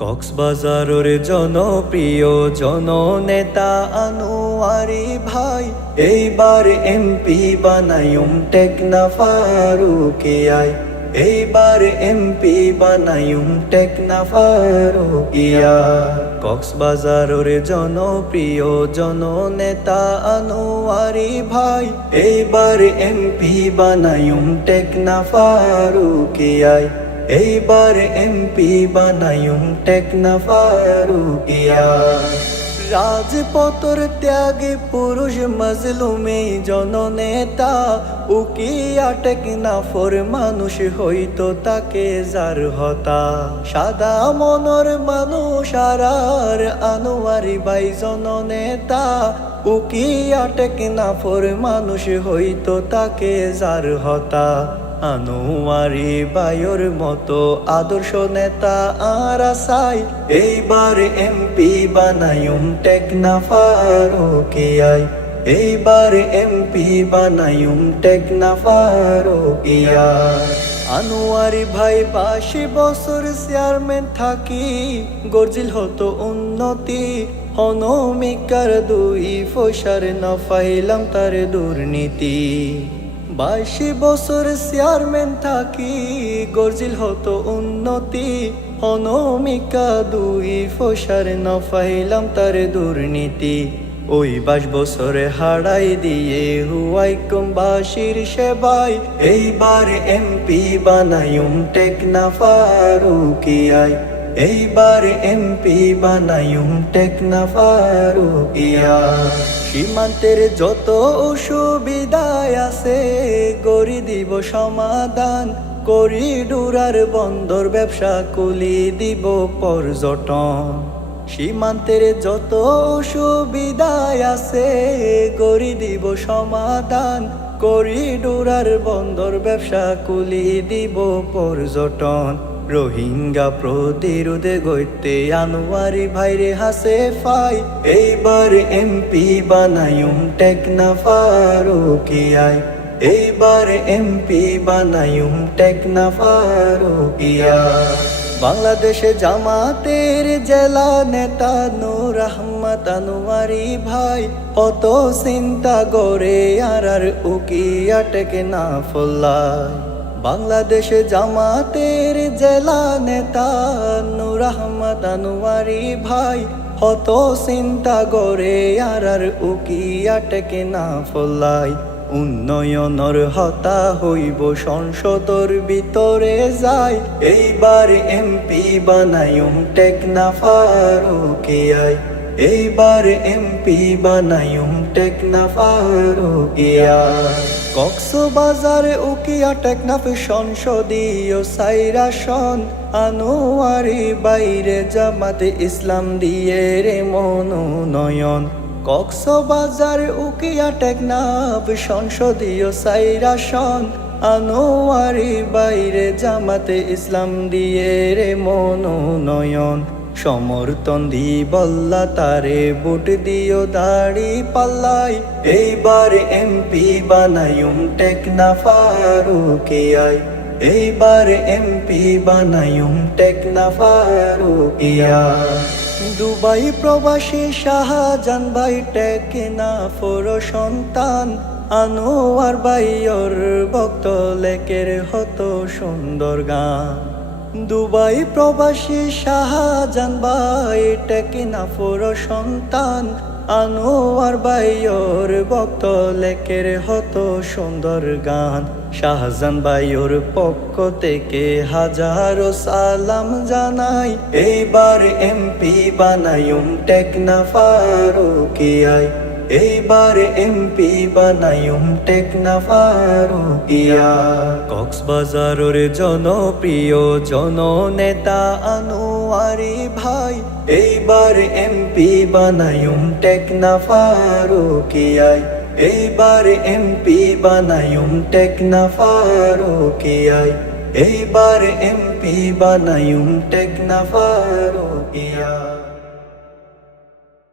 কক্সবাজারের জনপ্রিয় জননেতা আনোয়ারি ভাই এইবার এমপি বানায়ুম টেকনা ফারুকিয়াই। এইবার এমপি বানায়ুম টেকনা ফারুকিয়া। কক্সবাজারের জনপ্রিয় জননেতা আনোয়ারি ভাই এইবার এমপি বানায়ুম টেকনা ফারুকিয়াই। এইবার এমপি বানায়ুম টেকনা ফারুকিয়া। রাজপথর ত্যাগে পুরুষ মজলুমে জননেতা উকিয়া টেকনা ফর মানুষ হইতো তাকে যার হতা। সাদা মনর মানুষ আর আনোয়ারি ভাই জননেতা উকিয়া টেকনা ফর মানুষ হইতো তাকে যার হতা। আনোয়ারি ভাইয়ের মতো আদর্শ নেতা আর আসাই এইবার এমপি বানায়ুম টেকনা ফারুকিয়াই। এইবার এমপি বানায়ুম টেকনা ফারুকিয়া। আনোয়ারি ভাই ২২ বছর চেয়ারম্যান থাকি গর্জিল হতো উন্নতি। অনমিকার ২ পয়সার না পাইলাম তার দুর্নীতি। ২২ বছর চেয়ারম্যান থাকি গর্জিল হতো উন্নতি। অনমিকা ২ পয়সার না পাইলাম তার দুর্নীতি। ওই ২২ বছরে হারাই দিয়ে হুয়াইকুম বাসির সেবাই এইবার এমপি বানায়ুম টেকনা ফারুকিয়াই। এইবার এমপি বানায়ুম টেকনা ফারুকিয়া। সীমান্তের যত অসুবিধায় আছে গড়ি দিব সমাধান। করিডোর আর বন্দর ব্যবসা কুলি দিব পর্যটন। সীমান্তের যত অসুবিধায় আছে গড়ি দিব সমাধান। করিডোর আর বন্দর ব্যবসা কুলি দিব পর্যটন। রোহিঙ্গা প্রতিরোধে গইতে আনোয়ারি ভাইরে হাসে ফাই এইবার এমপি বানায়ুম টেকনা ফারুকিয়াই। এইবার এমপি বানায়ুম টেকনা ফারুকিয়া। বাংলাদেশে জামাতের জেলা নেতা নূর আহমদ আনোয়ারি ভাই অত চিন্তা করে আর উকিয়া টেকনা ফল্লাই। বাংলাদেশে জামাতের জেলা নেতা নূর আহমদ আনোয়ারি ভাই হত চিন্তা করে আর উকিয়া টেকনা ফল্লাই। উন্নয়নর হতা হইব সংসদর ভিতরে যায় এইবার এমপি বানায়ুম টেকনা ফারুকিয়াই। এইবার এমপি বানায়ুম টেকনা ফারুকিয়া। কক্সবাজার উকিয়া টেকনাফ সংসদীয় সাইরাসন আনোয়ারি বাইরে জামাতে ইসলাম দিয়ে রে মনোনয়ন। কক্সবাজার উকিয়া টেকনাফ সংসদীয় সাইরাসন আনোয়ারি বাইরে জামাতে ইসলাম দিয়ে রে মনোনয়ন। সমর্থন দি বল্লা তারে ভোট দিও দাড়ি পাল্লাই এইবার এমপি বানায়ুম টেকনা ফারুকিয়াই। এইবার এমপি বানায়ুম টেকনা ফারুকিয়া। দুবাই প্রবাসী শাহজাহান ভাই টেকনা ফর সন্তান আনোয়ার ভাইয়ের ভক্ত লেকের হতো সুন্দর গান। দুবাই প্রবাসী শাহজাহান ভাই টেকনা ফর সন্তান আনোয়ার ভাইয়ের ভক্ত লেকের হতো সুন্দর গান। শাহজাহান ভাইয়ের পক্ষ থেকে হাজারো সালাম জানাই এইবার এমপি বানায়ুম টেকনা ফারুকিয়াই। এইবার এমপি বানায়ুম টেকনা ফারুকিয়া। কক্সবাজারের জনপ্রিয় জননেতা আনোয়ারি ভাই এইবার এমপি বানায়ুম টেকনা ফারুকিয়াই। এইবার এমপি বানায়ুম টেকনা ফারুকিয়াই। এইবার এমপি বানায়ুম টেকনা ফারুকিয়া।